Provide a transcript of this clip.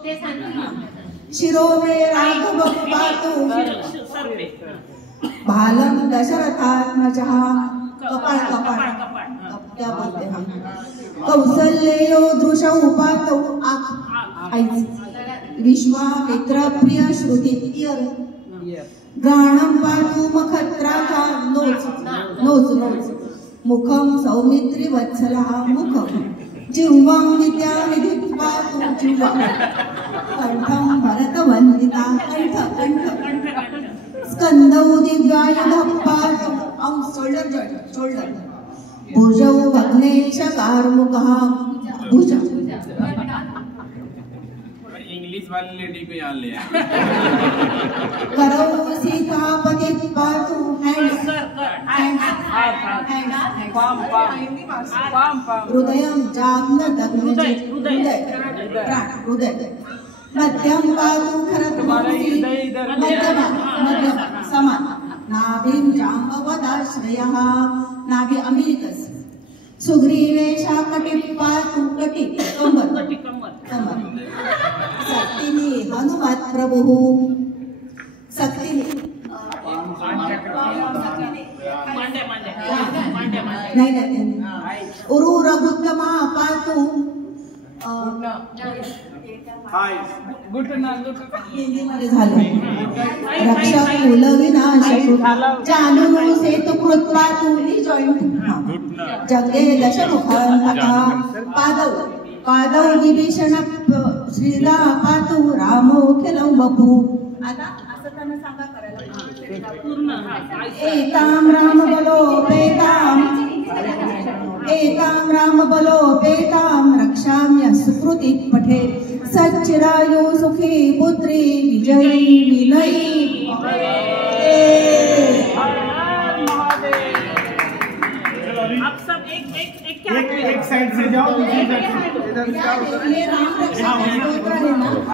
शिरो मे राघव पातु बालम दशरथात्मजः कपाळ कपाळ क्या बोलते हम कौसल्यो दृशौ पातौ आईच विश्वामित्र प्रिय श्रुती इयर गाणं पातु मखत्राचा नोच नोच नोच मुखम सौमित्री वत्सलः मुखम जिह्वां विद्यानिधि पातु जिह्वा कंठं भरतवन्दिता कंठ कंठ स्कंदौ दिव्यायुधः पातु शोल्डर शोल्डर भुजौ भग्नेशकारमुखः भुज इंग्लिश वाली लेडी को यहाँ ले करौ सीतापति पातु हैंड्स हृदयं जाम्नदग्नजे हृदय मध्यम पातु खरत्मसि मध्यम समान नाभिं जाम्बवदाश्रयः नाभि अमेरिकस सुग्रीवेशा कटि पातु कटि कमर शक्तिनी हनुमत् प्रभुः शक्तिनी नहीं उरु रघुत्तमा पातु हिंदीमध्ये झालं रक्षा कुल विनाश जाणून सेतु कृत पातु जॉइंट जगे दशमुखांतः पादौ पादौ विभीषण श्रीला पातु रामोऽखिलं वपुः आता असं त्यांना सांगा करायला एतां रामबलोपेतां रक्षाम्य सुकृति पठे सच्चिरायु सुखी पुत्री विजयी विनयी आप सब एक साइड से जाओ, दूसरी साइड से